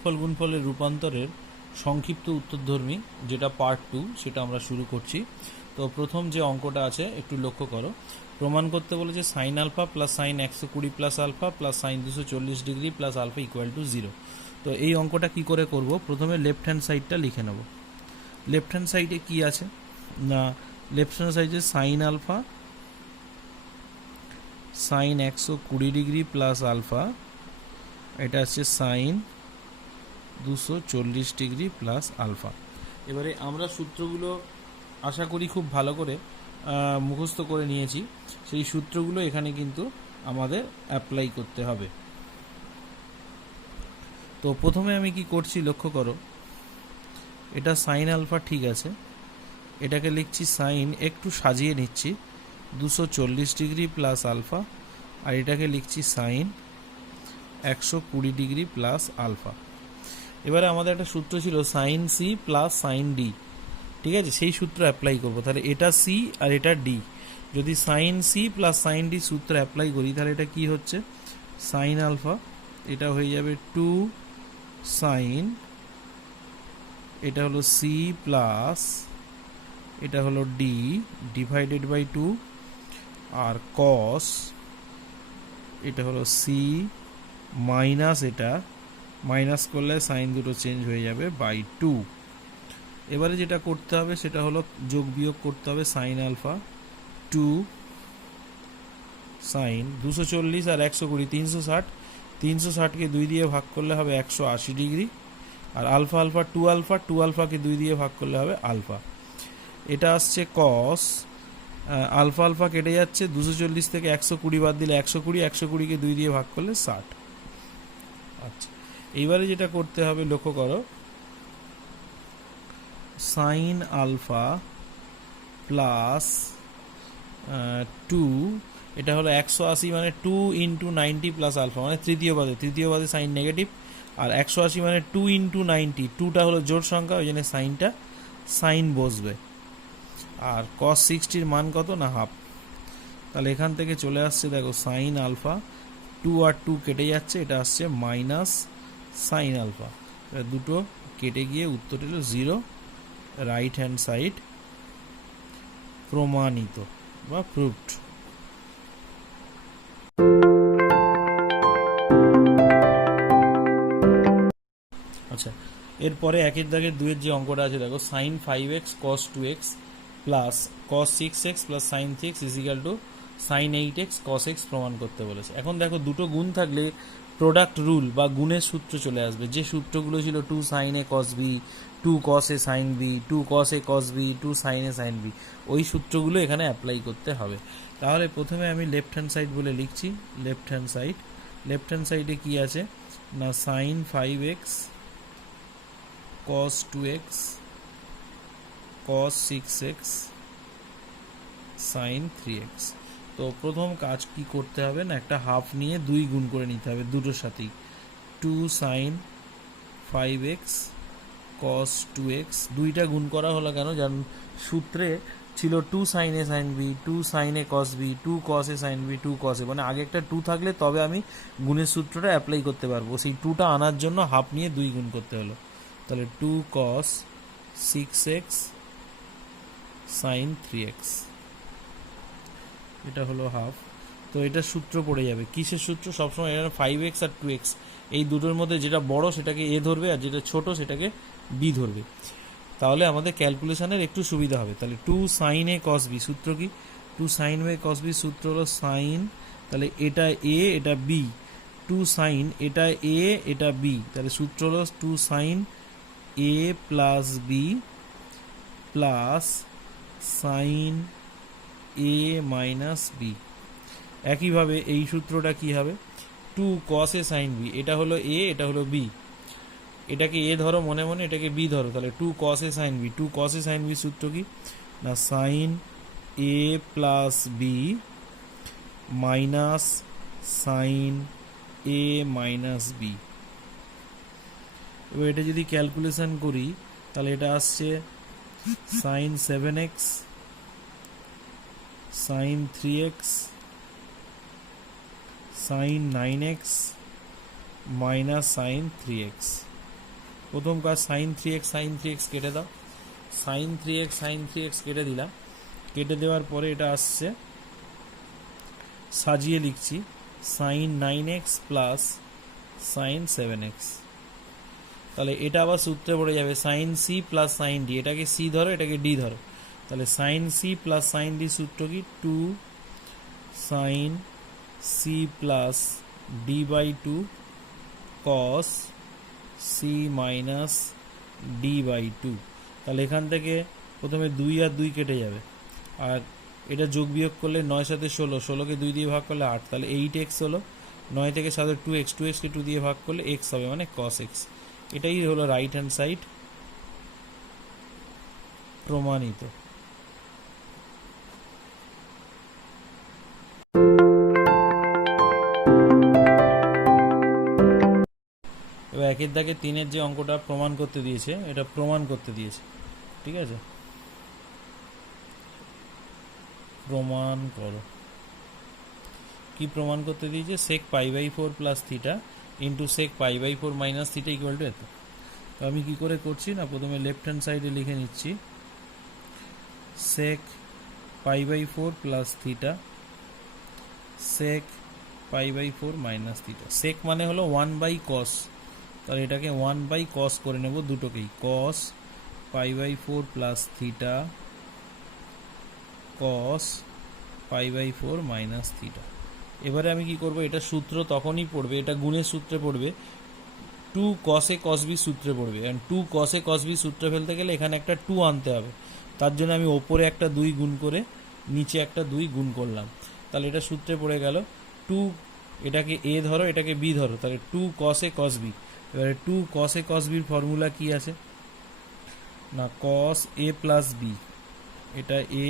যোগফল গুণফলের রূপান্তরের সংক্ষিপ্ত উত্তরধর্মী যেটা পার্ট 2 সেটা আমরা শুরু করছি। তো প্রথম যে অঙ্কটা আছে একটু লক্ষ্য করো। প্রমাণ করতে বলেছে sine alpha plus sine 120 plus alpha plus sine 240 degree plus alpha equal to 0। তো এই অঙ্কটা কি করে করব? প্রথমে লেফট হ্যান্ড সাইডটা লিখে নেব। লেফট হ্যান্ড সাইডে কি আছে না, লেফট হ্যান্ড সাইডে sine alpha sine 120 degree plus alpha, এটা আছে সাইন 240 ডিগ্রি প্লাস আলফা। এবারে আমরা সূত্রগুলো আশা করি খুব ভালো করে মুখস্থ করে নিয়েছি। সেই সূত্রগুলো এখানে কিন্তু আমাদের অ্যাপ্লাই করতে হবে। তো প্রথমে আমি কি করছি লক্ষ্য করো, এটা সাইন আলফা ঠিক আছে, এটাকে লিখছি সাইন, একটু সাজিয়ে নিচ্ছি 240 ডিগ্রি প্লাস আলফা, আর এটাকে লিখছি সাইন 120 ডিগ্রি প্লাস আলফা। এবারে আমাদের একটা সূত্র ছিল sine C plus sine D, ঠিক আছে, সেই সূত্র অ্যাপ্লাই করব। তাহলে এটা সি আর এটা ডি, যদি sine C plus sine D সূত্র অ্যাপ্লাই করি তাহলে এটা কি হচ্ছে, সাইন আলফা এটা হয়ে যাবে 2 সাইন, এটা হলো সি প্লাস এটা হলো ডি ডিভাইডেড বাই 2, আর কস এটা হলো সি মাইনাস, এটা মাইনাস করলে সাইন দুটো চেঞ্জ হয়ে যাবে বাই 2। এবারে যেটা করতে হবে সেটা হলো যোগ বিয়োগ করতে হবে। সাইন আলফা 2 সাইন 240 আর 120 360, 360কে 2 দিয়ে ভাগ করলে হবে 180 ডিগ্রি, আর আলফা আলফা 2 আলফা, 2 আলফাকে 2 দিয়ে ভাগ করলে হবে আলফা। এটা আসছে কস, আলফা আলফা কেটে যাচ্ছে, 240 থেকে 120 বাদ দিলে 120, 120কে 2 দিয়ে ভাগ করলে 60। আচ্ছা, এইবারে যেটা করতে হবে লক্ষ্য করো, সাইন আলফা প্লাস 2, এটা হলো 180 মানে 2 ইন্টু 90 প্লাস আলফা, মানে তৃতীয় পদে সাইন নেগেটিভ, আর 180 মানে 2 ইন্টু 90, 2টা হলো জোড় সংখ্যা, ওই জন্য সাইনটা সাইন বসবে। আর কস 60-র মান কত না হাফ, তাহলে এখান থেকে চলে আসছে দেখো সাইন আলফা, 2 আর 2 কেটে যাচ্ছে, এটা আসছে মাইনাস সাইন আলফা, দুটো কেটে গিয়ে উত্তর হলো 0। রাইট হ্যান্ড সাইড প্রমাণিত বা প্রুভড। আচ্ছা, এরপরে একের দাগের 2-এর যে অঙ্কটা আছে দেখো, sine 5x cos 2x plus cos 6x plus sine 3x equal to sine 8x cos x প্রমাণ করতে বলেছে। এখন দেখো দুটো গুণ থাকলে প্রোডাক্ট রুল বা গুণের সূত্র চলে আসবে, যে সূত্রগুলো ছিল 2 sin a cos b, 2 cos a sin b, 2 cos a cos b, 2 sin a sin b, ওই সূত্রগুলো এখানে অ্যাপ্লাই করতে হবে। তাহলে প্রথমে আমি লেফট হ্যান্ড সাইড বলে লিখছি, লেফট হ্যান্ড সাইডে কি আছে না, sign 5x cos 2x cos 6x sin 3x। তো প্রথম কাজ কি করতে হবে না, একটা হাফ নিয়ে 2 গুণ করে নিতে হবে দুটোর সাথেই, 2 sin 5x cos 2x, দুইটা গুণ করা হলো কেন, জান সূত্রে ছিল 2 sin a sin b, 2 sin a cos b, 2 cos a sin b, 2 cos a, মানে আগে একটা 2 থাকলে তবে আমি গুণের সূত্রটা অ্যাপ্লাই করতে পারবো, সেই 2টা আনার জন্য হাফ নিয়ে 2 গুণ করতে হলো। তাহলে 2 cos 6x sin 3x, এটা হলো হাফ। তো এটা সূত্র পড়ে যাবে, কিসের সূত্র, সবসময় এটা 5x আর 2x এই দুটোর মধ্যে যেটা বড় সেটাকে a ধরবে, আর যেটা ছোট সেটাকে b ধরবে, তাহলে আমাদের ক্যালকুলেশনের একটু সুবিধা হবে। তাহলে 2 sin a cos b, সূত্র কি, 2 sin a cos b সূত্র হলো সাইন, তাহলে এটা a এটা b, 2 sin এটা a এটা b, তাহলে সূত্র হলো 2 sin a plus b plus sign a minus b। একইভাবে এই সূত্রটা কি হবে, 2 cos a sin b, এটা হলো a এটা হলো b, এটাকে a ধরো মনে মনে, এটাকে b ধরো, তাহলে 2 cos a sin b, 2 cos a sin b সূত্র কি না, sine a plus b minus sine a minus b। এবার এটা যদি ক্যালকুলেশন করি তাহলে এটা আসছে sine 7x sine 3x sine 9x minus sine 3x। প্রথম কাজ sin 3x কেটে দাও, sin 3x কেটে দিলাম। কেটে দেওয়ার পরে এটা আসছে, সাজিয়ে লিখছি sin 9x plus sin 7x। তাহলে এটা আবার সূত্রে পড়ে যাবে sin c plus sin d। এটাকে c ধরো, এটাকে d ধরো। তাহলে sin c plus sin d সূত্র কি? 2 sin c plus d by 2 cos c minus d by 2। তাহলে এখান থেকে প্রথমে 2 আর 2 কেটে যাবে, আর এটা যোগ বিয়োগ করলে 9 সাথে 16, 16কে 2 দিয়ে ভাগ করলে 8, তাহলে 8x হলো। 9 থেকে 7 2x, 2xকে 2 দিয়ে ভাগ করলে x হবে, মানে cos x। এটাই হলো রাইট হ্যান্ড সাইড প্রমাণিত। এবার একের দাগে 3-এর যে অঙ্কটা প্রমাণ করতে দিয়েছে, এটা প্রমাণ করতে দিয়েছে, ঠিক আছে? প্রমাণ করো। কি প্রমাণ করতে দিয়েছে? sec π/4 plus theta into sec π/4 minus theta equal to এত। তো আমি কি করে করছি না, প্রথমে লেফট হ্যান্ড সাইডে লিখে নিচ্ছি sec π/4 plus theta sec π/4 minus theta. sec মানে হলো 1/cos, তাহলে এটাকে 1/cos করে নেব দুটোকেই, cos π/4 plus theta cos π/4 minus theta. এবারে আমি কি করব, এটা সূত্র তখনই পড়বে, এটা গুণের সূত্রে পড়বে, 2 cos a cos b সূত্রে পড়বে। কারণ 2 cos a cos b সূত্রে ফেলতে গেলে এখানে একটা 2 আনতে হবে, তার জন্য আমি ওপরে একটা 2 গুণ করে নিচে একটা 2 গুণ করলাম। তাহলে এটা সূত্রে পড়ে গেল 2, এটাকে a ধরো, এটাকে b ধরো, তাহলে 2 cos a cos b। এবারে 2 cos a cos b এর ফর্মুলা কি আছে না, cos a প্লাস b, এটা a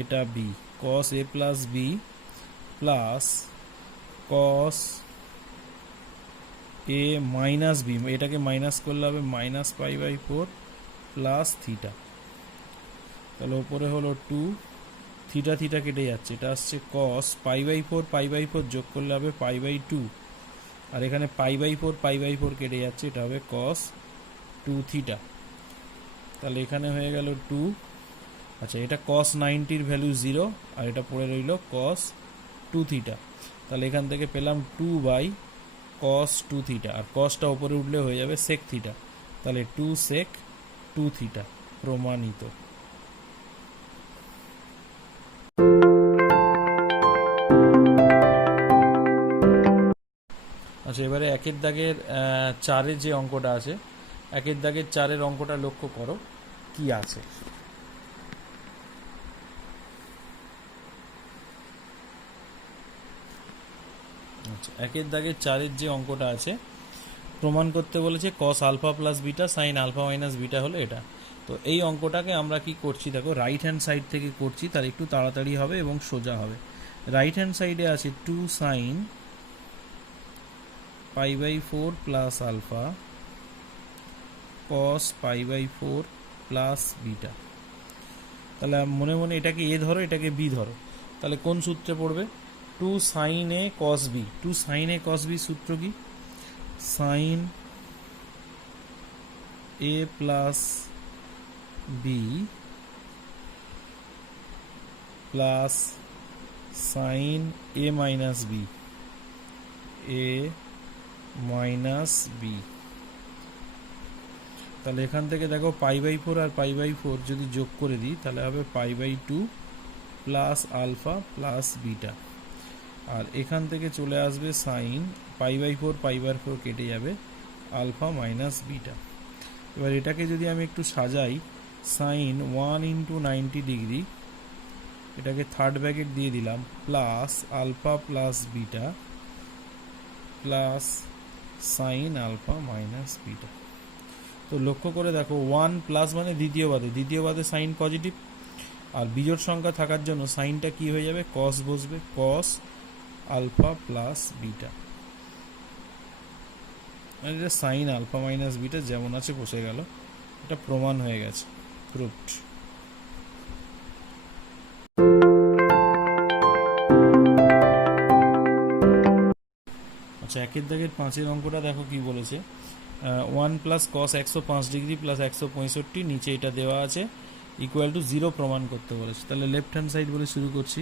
এটা b, cos a plus b plus cos a minus b, এটাকে মাইনাস করলে হবে মাইনাস π/4 প্লাস থিটা। তাহলে ওপরে হলো 2, থিটা থিটা কেটে যাচ্ছে, এটা আসছে cos π/4 যোগ করলে হবে π/2, আর এখানে π/4 কেটে যাচ্ছে, এটা হবে cos 2 থিটা। তাহলে এখানে হয়ে গেল 2। আচ্ছা, এটা cos 90-র ভ্যালু 0, আর এটা পড়ে রইল cos 2 থিটা। তাহলে এখান থেকে পেলাম 2/cos 2 থিটা, আর cosটা উপরে উঠলে হয়ে যাবে sec থিটা। তাহলে 2 sec 2 থিটা প্রমাণিত। আচ্ছা, এবারে একের দাগের 4-এর যে অঙ্কটা আছে, একের দাগের 4-এর অঙ্কটা লক্ষ্য করো কি আছে। আচ্ছা, একের দাগের 4-এর যে অঙ্কটা আছে, প্রমাণ করতে বলেছে cos alpha plus beta sin alpha minus beta হলো এটা। তো এই অঙ্কটাকে আমরা কি করছি দেখো, রাইট হ্যান্ড সাইড থেকে করছি, তার একটু তাড়াতাড়ি হবে এবং সোজা হবে। রাইট হ্যান্ড সাইডে আছে 2 sin π/4 plus alpha cos π/4 plus beta. তাহলে মনে মনে এটাকে a ধরো, এটাকে b ধরো, তাহলে কোন সূত্রে পড়বে? 2 sin a cos b। 2 sin a cos b সূত্র কি? sin a plus b plus sin a minus b, a minus b। তাহলে এখান থেকে দেখো π/4 আর π/4 যদি যোগ করে দিই, তাহলে হবে π/2 প্লাস আলফা প্লাস বিটা, আর এখান থেকে চলে আসবে sin π/4 কেটে যাবে আলফা মাইনাস বিটা। এবার এটাকে যদি আমি একটু সাজাই, sin 1 × 90 ডিগ্রি, এটাকে থার্ড ব্র্যাকেট দিয়ে দিলাম, plus alpha plus beta plus sin alpha minus beta. তো লক্ষ্য করে দেখো 1 প্লাস মানে দ্বিতীয় বাদে সাইন পজিটিভ, আর বিজোড় সংখ্যা থাকার জন্য সাইনটা কি হয়ে যাবে? cos বসবে, cos আলফা প্লাস বিটা। এটা সাইন আলফা মাইনাস বিটা যেমন আছে বসে গেল, এটা প্রমাণ হয়ে গেছে, প্রুভড। আচ্ছা, একের দাগের 5-এর অঙ্কটা দেখো কি বলেছে। One plus cos 105 degree plus 165, নিচে এটা দেওয়া আছে, ইকুয়াল টু 0 প্রমাণ করতে বলেছে। তাহলে লেফট হ্যান্ড সাইড বলে শুরু করছি।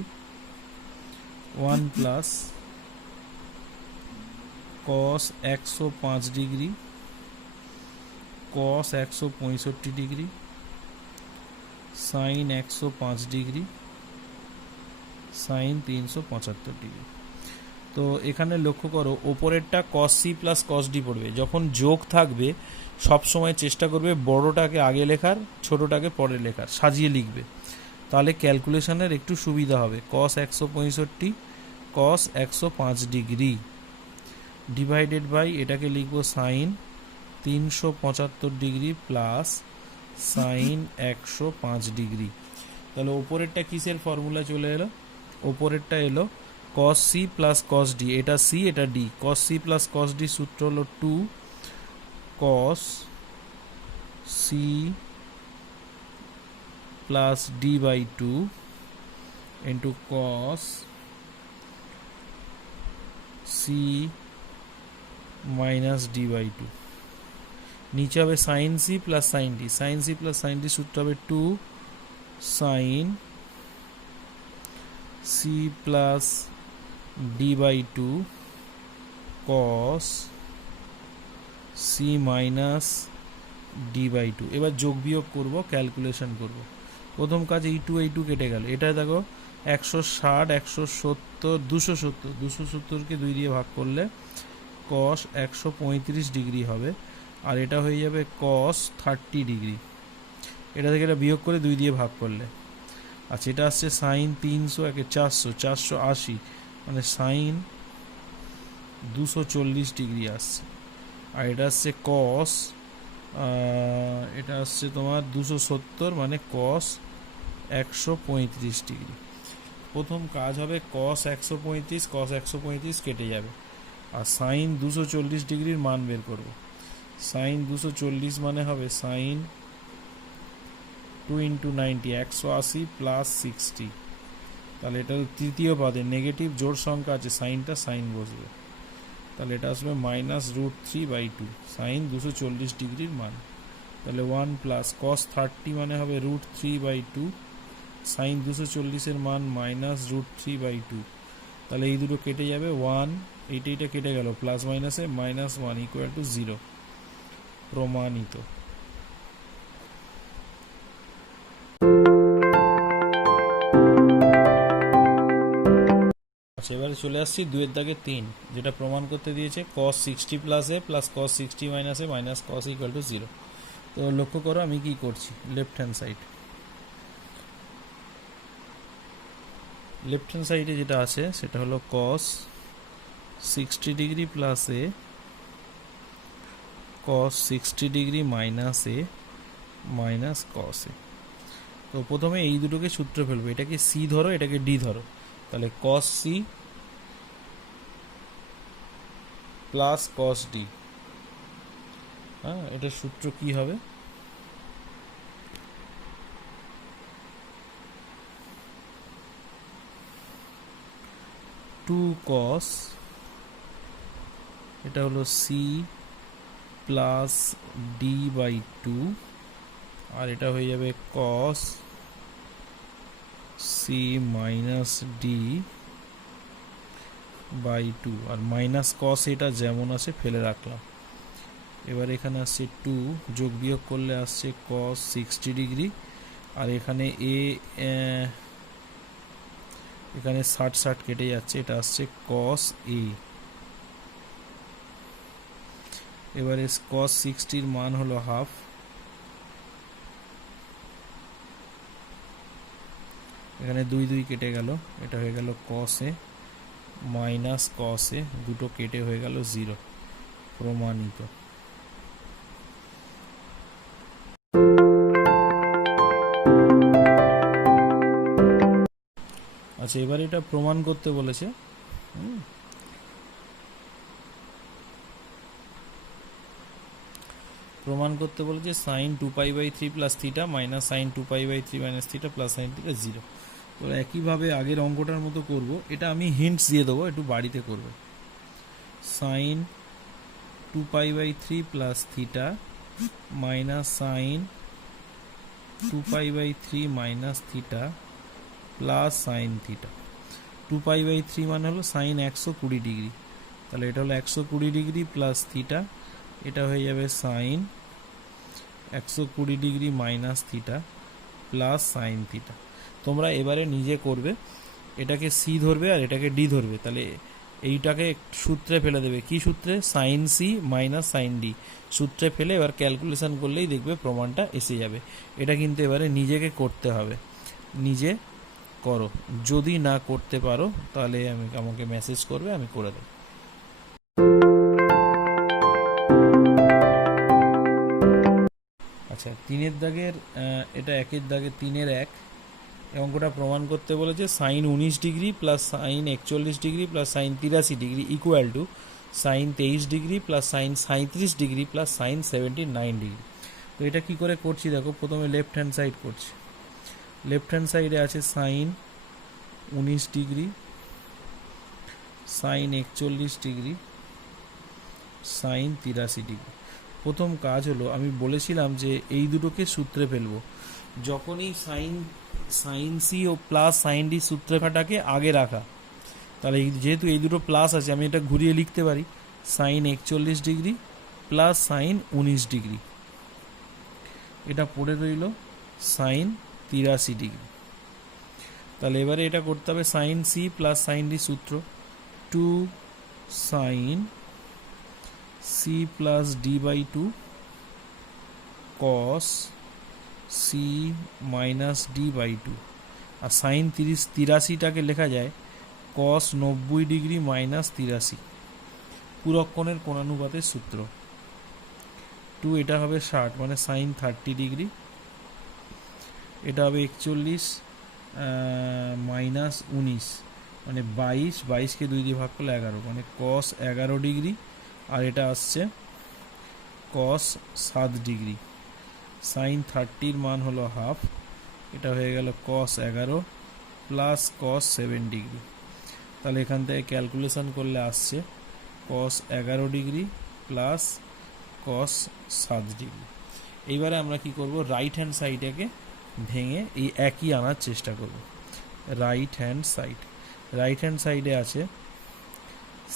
1 plus cos 105 degree cos 165 degree sine 105 degree sine 375 degree. তো এখানে লক্ষ্য করো, ওপরেরটা cos C plus cos D পড়বে। যখন যোগ থাকবে সব সময় চেষ্টা করবে বড়টাকে আগে লেখার, ছোটটাকে পরে লেখার, সাজিয়ে লিখবে, তাহলে ক্যালকুলেশনের একটু সুবিধা হবে। Cos 165 cos 105 degree divided by এটাকে লিখব sine 375 degree plus sine 105 degree. তাহলে ওপরেরটা কিসের ফর্মুলা চলে এলো? ওপরেরটা এলো cos c plus cos d, এটা c এটা d। cos c plus cos d সূত্র হলো 2 cos c plus d by 2 into cos c minus d by 2। নিচে হবে sine c plus sine d, sine c plus sine d সূত্র হবে 2 sine c plus d by 2 cos c minus d by 2। এবার যোগ বিয়োগ করব, calculation করব। প্রথম কাজ এই টু কেটে গেল, এটা দেখো 160 170 270, 270কে 2 দিয়ে ভাগ করলে cos 135 ডিগ্রি হবে, আর এটা হয়ে যাবে cos 30 ডিগ্রি। এটা থেকে এটা বিয়োগ করে 2 দিয়ে ভাগ করলে, আচ্ছা এটা আসছে সাইন 300 একে 400 480, মানে সাইন 240 ডিগ্রি আসছে। আর এটা আসছে কস, এটা আসছে তোমার 270, মানে কস 135 ডিগ্রি। প্রথম কাজ হবে কস 135 কস 135 কেটে যাবে, আর সাইন 240 ডিগ্রির মান বের করব। সাইন 240 মানে হবে সাইন 2 ইন্টু 90 180 প্লাস 60। তাহলে এটা তৃতীয় পাদে নেগেটিভ জোড় সংখ্যা আছে, সাইনটা সাইন বসবে, তাহলে এটা আসবে মাইনাস √3/2 সাইন 240 ডিগ্রির মান। তাহলে 1 প্লাস কস 30 মানে হবে √3/2 সাইন 240-এর মান মাইনাস √3/2। তাহলে এই দুটো কেটে যাবে, 1 এইটা কেটে গেল, প্লাস মাইনাসে -1 ইকুয়াল টু 0, প্রমাণিত। এবারে চলে আসছি 2-এর দাগে 3, যেটা প্রমাণ করতে দিয়েছে cos 60 plus A plus cos 60 minus A minus cos equal to 0। তো লক্ষ্য করো আমি কি করছি, লেফট হ্যান্ড সাইডে যেটা আছে সেটা হলো cos 60 ডিগ্রি প্লাস এ cos 60 ডিগ্রি মাইনাস এ মাইনাস cos এ। তো প্রথমে এই দুটোকে সূত্রে ফেলবো, এটাকে c ধরো এটাকে d ধরো, তাহলে cos c plus cos d, হ্যাঁ এটার সূত্র কি হবে? টু cos, এটা হলো c প্লাস d বাই 2, আর এটা হয়ে যাবে cos c minus d by 2, আর মাইনাস cos এটা যেমন আছে ফেলে রাখলাম। এবার এখানে আসছে 2, যোগ বিয়োগ করলে আসছে cos 60 ডিগ্রি, আর এখানে এখানে 60 কেটে যাচ্ছে, এটা আসছে cos a। এবারে cos 60-র মান হলো হাফ, এখানে 2 কেটে গেল, এটা হয়ে গেল cos a minus cos a, দুটো কেটে হয়ে গেল 0, প্রমাণিত। আচ্ছা এবার এটা প্রমাণ করতে বলেছে, প্রমাণ করতে বলেছে sine 2π/3 plus theta minus sine 2π/3 minus theta plus sine theta 0। তো একইভাবে আগের অঙ্কটার মতো করব, এটা আমি হিন্টস দিয়ে দেবো, একটু বাড়িতে করবে। Sine 2π/3 plus theta minus sine 2π/3 minus theta plus sine theta. 2π/3 মানে হলো সাইন 120 ডিগ্রি, তাহলে এটা হলো 120 ডিগ্রি প্লাস থিটা, এটা হয়ে যাবে sine 120 degree minus theta plus sine theta. তোমরা এবারে নিজে করবে, এটাকে সি ধরবে আর এটাকে ডি ধরবে, তাহলে এইটাকে সূত্রে ফেলে দেবে। কি সূত্রে? Sine C minus sine D সূত্রে ফেলে এবার ক্যালকুলেশন করলেই দেখবে প্রমাণটা এসে যাবে। এটা কিন্তু এবারে নিজেকে করতে হবে, নিজে করো। যদি না করতে পারো তাহলে আমাকে মেসেজ করবে, আমি করে দেবো। আচ্ছা, 3-এর দাগের এটা 1-এর দাগের 3-এর 1 অঙ্কটা প্রমাণ করতে বলেছে sine 19 degree plus sine 41 degree plus sine 83 degree equal to sine 23 degree plus sine 37 degree plus sine 79 degree. তো এটা কি করে করছি দেখো, প্রথমে লেফট হ্যান্ড সাইড করছি। লেফট হ্যান্ড সাইডে আছে sine 19 degree, sine 41 degree, sine 83 degree. প্রথম কাজ হলো, আমি বলেছিলাম যে এই দুটোকে সূত্রে ফেলবো। যখনই সাইন সি ও প্লাস সাইন ডি সূত্রটাকে আগে রাখা, তাহলে যেহেতু এই দুটো প্লাস আছে আমি এটা ঘুরিয়ে লিখতে পারি sine 41 degree plus sine 19 degree, এটা পড়ে রইল সাইন 83 ডিগ্রি। তাহলে এবারে এটা করতে হবে sine C plus sine D সূত্র, 2 sine C plus D by 2 cos C minus D by 2, আর সাইন 83টাকে লেখা যায় কস 90 ডিগ্রি মাইনাস 83, পুরক কোণের কোণানুপাতের সূত্র। 2 এটা হবে 60 মানে সাইন 30 ডিগ্রি, এটা হবে 41 মাইনাস 19 মানে 22, 22কে 2 দিয়ে ভাগ করলে 11 মানে কস 11 ডিগ্রি, আর এটা আসছে কস 7 ডিগ্রি। সাইন 30-র মান হলো হাফ, এটা হয়ে গেল কস 11 প্লাস কস 7 ডিগ্রি। তাহলে এখান থেকে ক্যালকুলেশন করলে আসছে কস 11 ডিগ্রি প্লাস কস 7 ডিগ্রি। এইবারে আমরা কি করব, রাইট হ্যান্ড সাইডটাকে ভেঙে এই একই আনার চেষ্টা করব। রাইট হ্যান্ড সাইডে আছে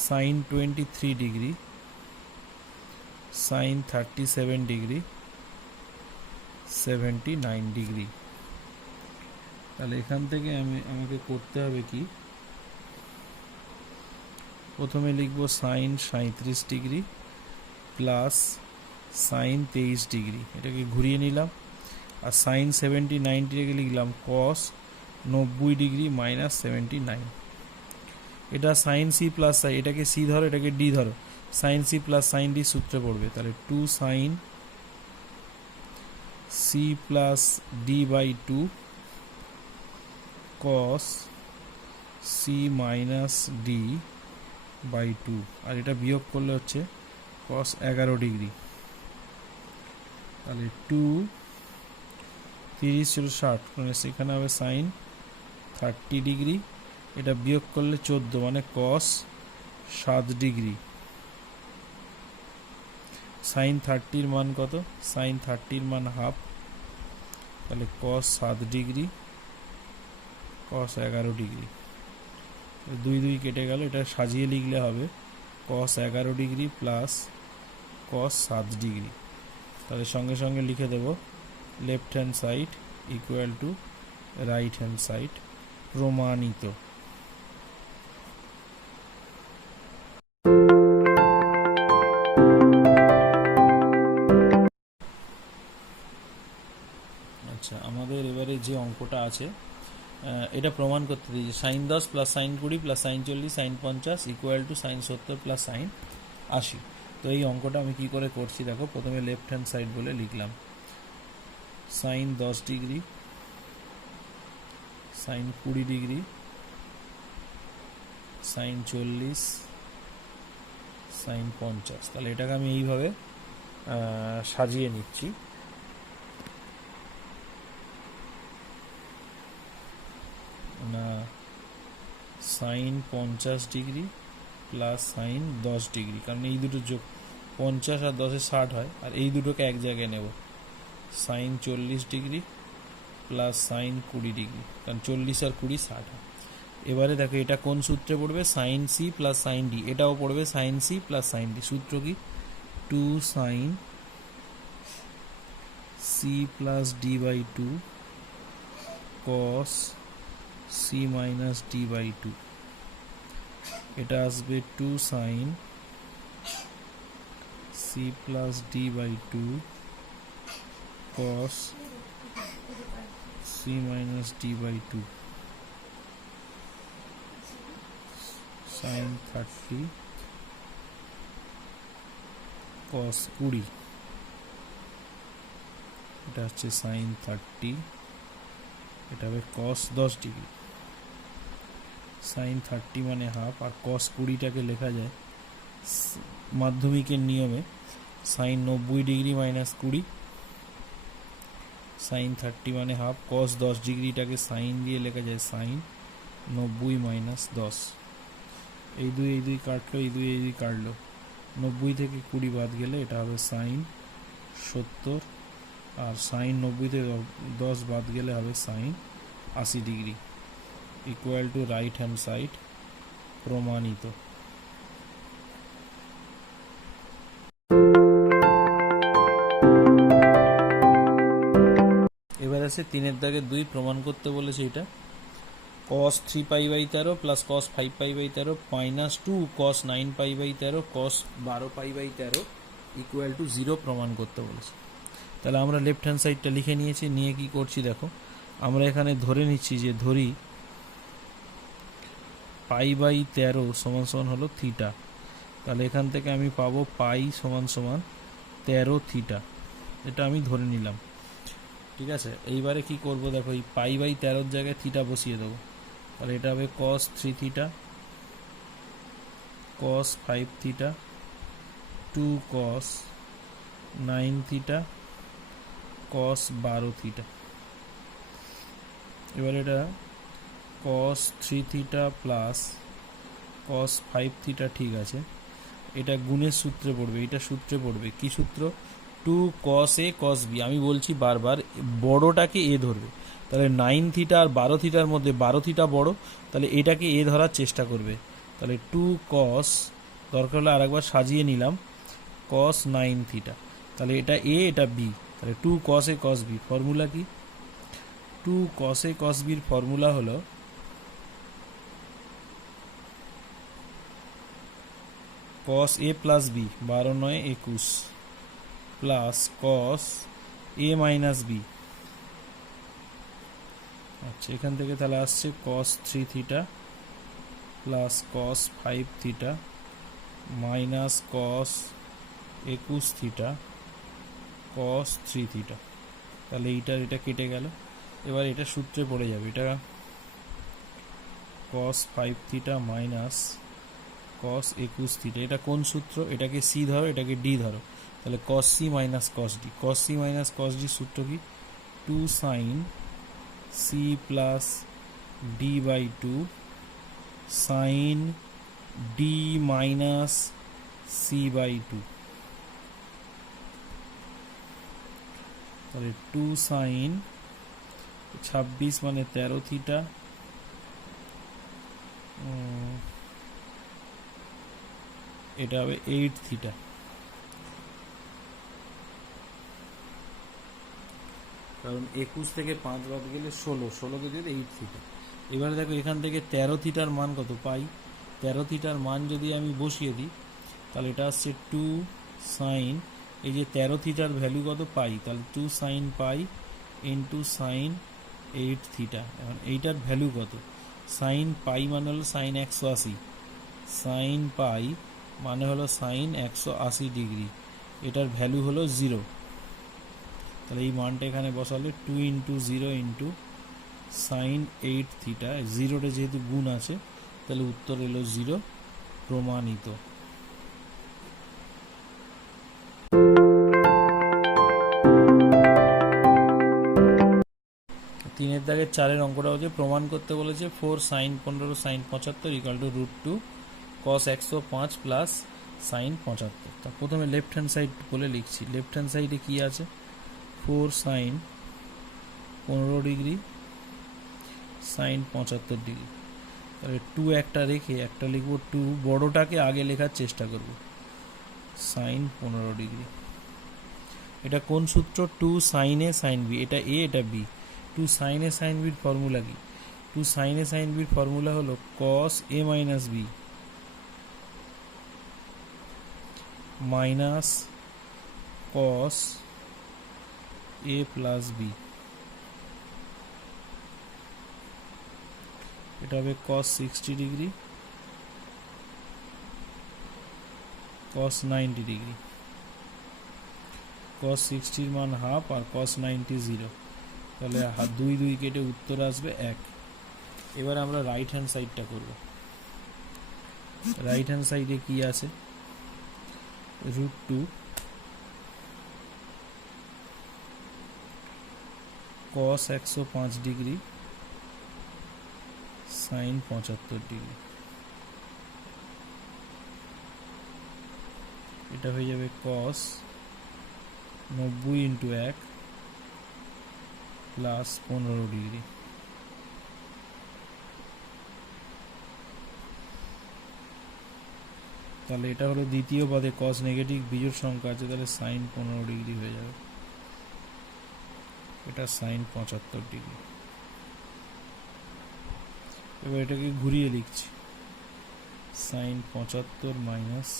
sine 23 degree, sine 37 degree, 79 degree. তাহলে এখান থেকে আমাকে করতে হবে কি, প্রথমে লিখব sine 37 degree plus sine 23 degree, এটাকে ঘুরিয়ে নিলাম, আর সাইন 79 ডিগ্রি লিখলাম কস 90 ডিগ্রি মাইনাস 79। এটা সাইন সি প্লাস সাই, এটাকে সি ধরো এটাকে ডি ধরো, sine C plus sine D সূত্রে পড়বে, তাহলে 2 sine C plus D by 2 cos C minus D by 2, আর এটা বিয়োগ করলে হচ্ছে কস 11 ডিগ্রি। তাহলে 2 30 ছিল 60 মানে সেখানে হবে সাইন 30 ডিগ্রি, এটা বিয়োগ করলে 14 মানে কস 7 ডিগ্রি। সাইন 30-র মান কত? সাইন 30-র মান হাফ, তাহলে কস 7 ডিগ্রি কস 11 ডিগ্রি, 2 2 কেটে গেল, এটা সাজিয়ে লিখলে হবে cos 11 degree plus cos 7 degree. তাহলে সঙ্গে সঙ্গে লিখে দেব left hand side equal to right hand side, প্রমাণিত। আচ্ছা, আমাদের এবারে যে অঙ্কটা আছে এটা প্রমাণ করতে দিয়েছে sine 10 plus sine 20 plus sine 40 sine 50 equal to sine 70 plus sine 80। তো এই অঙ্কটা আমি কি করে করছি দেখো, প্রথমে লেফট হ্যান্ড সাইড বলে লিখলাম sine 10 degree, sine 20 degree, sine 40, sine 50। তাহলে এটাকে আমি এইভাবে সাজিয়ে নিচ্ছি। না, sine 50 degree plus sine 10 degree, কারণ এই দুটো যোগ 50 আর 10 60 হয়, আর এই দুটোকে এক জায়গায় নেব, sine 40 degree plus sine 20 degree, কারণ 40 আর 20 60 হয়। এবারে দেখো এটা কোন সূত্রে পড়বে, sine C plus sine D, এটাও পড়বে sine C plus sine D. সূত্র কি, 2 sine C plus D by 2 cos C minus D by 2, এটা আসবে 2 sine C plus D by 2 cos C minus D by 2 sine 30 cos 20, এটা হচ্ছে sign 30, এটা হবে কস 10 ডিগ্রি। সাইন 30 মানে হাফ, আর কস 20টাকে লেখা যায় মাধ্যমিকের নিয়মে সাইন 90 ডিগ্রি মাইনাস 20, সাইন 30 মানে হাফ, কস 10 ডিগ্রিটাকে সাইন দিয়ে লেখা যায় সাইন 90 মাইনাস 10। এই দুই কাটলো, এই দুই কাটলো, 90 থেকে 20 বাদ গেলে এটা হবে সাইন 70, আর সাইন 90 থেকে 10 বাদ গেলে হবে sine 80 degree, equal to right hand side, প্রমাণিত। এবার আছে 3 দাগে 2, প্রমাণ করতে বলেছে এটা cos 3 পাই বাই 13 প্লাস cos 5 pi by 13 minus 2 cos 9 pi by 13 cos 12 pi by 13 equal to 0 প্রমাণ করতে বলেছে। তাহলে আমরা লেফট হ্যান্ড সাইডটা লিখে নিয়েছি, নিয়ে কি করছি দেখো, আমরা এখানে ধরে নিচ্ছি যে ধরি পাই বাই 13 সমান সমান হলো থিটা, তাহলে এখান থেকে আমি পাবো পাই সমান সমান 13 থিটা, এটা আমি ধরে নিলাম। ঠিক আছে, এইবারে কি করব দেখো, এই পাই বাই 13 জায়গায় থিটা বসিয়ে দেবো, তাহলে এটা হবে cos 3 theta, cos 5 theta, 2 cos 9 theta, cos 12 theta. এবার এটা cos 3 theta plus cos 5 theta, ঠিক আছে, এটা গুণের সূত্রে পড়বে, এটা সূত্রে পড়বে কি সূত্র, 2 cos a cos b, আমি বলছি বারবার বড়টাকে এ ধরবে, তাহলে 9 থিটা আর 12 থিটার মধ্যে 12 থিটা বড়, তাহলে এটাকে এ ধরার চেষ্টা করবে, তাহলে 2 cos, দরকার হলে আরেকবার সাজিয়ে নিলাম, cos 9 থিটা, তাহলে এটা এ এটা বি, তাহলে 2 cos a cos b, formula কি, 2 cos a cos b এর ফর্মুলা হলো cos a plus b, 12 9 21 plus cos a minus b, আচ্ছা এখান থেকে তাহলে আসছে cos 3 theta plus cos 5 theta minus cos 21 theta cos 3 theta, তাহলে এটা কেটে গেল। এবার এটা সূত্রে পড়ে যাবে, এটা cos 5 theta minus cos 21 theta, এটা কোন সূত্র, এটাকে সি ধরো এটাকে ডি ধরো, তাহলে cos c minus cos d, cos c minus cos d সূত্র কি, 2 sin c plus d by 2 sin d minus c by 2, তাহলে 2 sin 26 মানে 13 থিটা, এটা হবে 8 থিটা, কারণ 21 থেকে 5 বাদ গেলে 16কে দিয়ে 8 থিটা। এবারে দেখো এখান থেকে 13 থিটার মান কত পাই, 13 থিটার মান যদি আমি বসিয়ে দিই তাহলে এটা আসছে 2 সাইন, এই যে 13 থিটার ভ্যালু কত পাই, তাহলে 2 sine pi into sign 8 theta. এখন এইটার ভ্যালু কত, সাইন পাই মানে হলো সাইন 180, সাইন পাই মানে হলো সাইন 180 ডিগ্রি, এটার ভ্যালু হলো 0, তাহলে এই মানটা এখানে বসালে 2 ইন্টু 0 ইন্টু সাইন 8 থিটা, 0টা যেহেতু গুণ আছে তাহলে উত্তর এলো 0, প্রমাণিত। 3 দাগের 4 অঙ্কটা হচ্ছে প্রমাণ করতে বলেছে 4 sine 15 sine 75 equal to √2 cos 105 প্লাস সাইন 75। তা প্রথমে লেফট হ্যান্ড সাইড বলে লিখছি। লেফট হ্যান্ড সাইডে কি আছে? 4 সাইন 15 ডিগ্রি সাইন 75 ডিগ্রি। তাহলে 2 একটা রেখে একটা লিখব 2, বড়টাকে আগে লেখার চেষ্টা করব, সাইন 15 ডিগ্রি। এটা কোন সূত্র? 2 সাইন এ সাইন বি, এটা এ এটা বি। 2 সাইন এ সাইন বির ফর্মুলা কি? 2 সাইন এ সাইন বির ফর্মুলা হলো কস এ minus B minus cos A plus B. এটা হবে কস 60 ডিগ্রি কস 90 ডিগ্রি। কস 60 এর মান হাফ আর কস 90 0, তাহলে 2 2 কেটে উত্তর আসবে 1। এবার আমরা রাইট হ্যান্ড সাইডটা করব। রাইট হ্যান্ড সাইডে কি আছে? √2 কস 105 ডিগ্রি সাইন 75 ডিগ্রি। এটা হয়ে যাবে কস 90 ইন্টু 1 প্লাস 15 ডিগ্রি। তাহলে এটা হলো দ্বিতীয় পদে কস নেগেটিভ বিজোড় সংখ্যা আছে, তাহলে সাইন 15 ডিগ্রি হয়ে যাবে। এটা সাইন 75 ডিগ্রি। এবার এটাকে ঘুরিয়ে লিখছি, সাইন 75 মাইনাস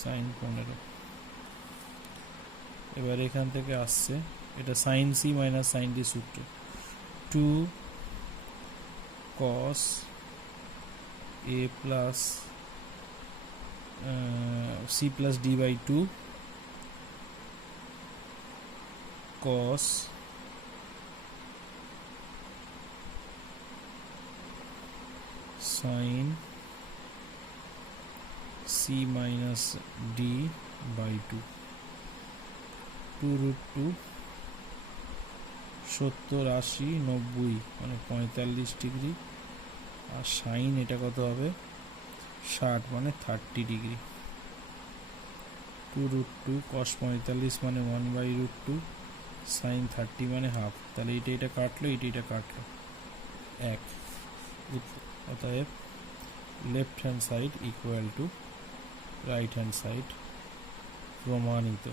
সাইন 15। এবার এখান থেকে আসছে এটা sine C minus sine D সূত্র, 2 cos A plus C plus D by 2 cos sine C minus D by 2, 2√2 70 80 90 মানে 45 ডিগ্রি, আর সাইন এটা কত হবে? 60 মানে 30 ডিগ্রি। 2√2 কস 45 মানে 1/√2 সাইন 30 মানে হাফ, তাহলে এটা কাটলো, এটা কাটলো 1। অতএব left hand side equal to right hand side প্রমাণিত।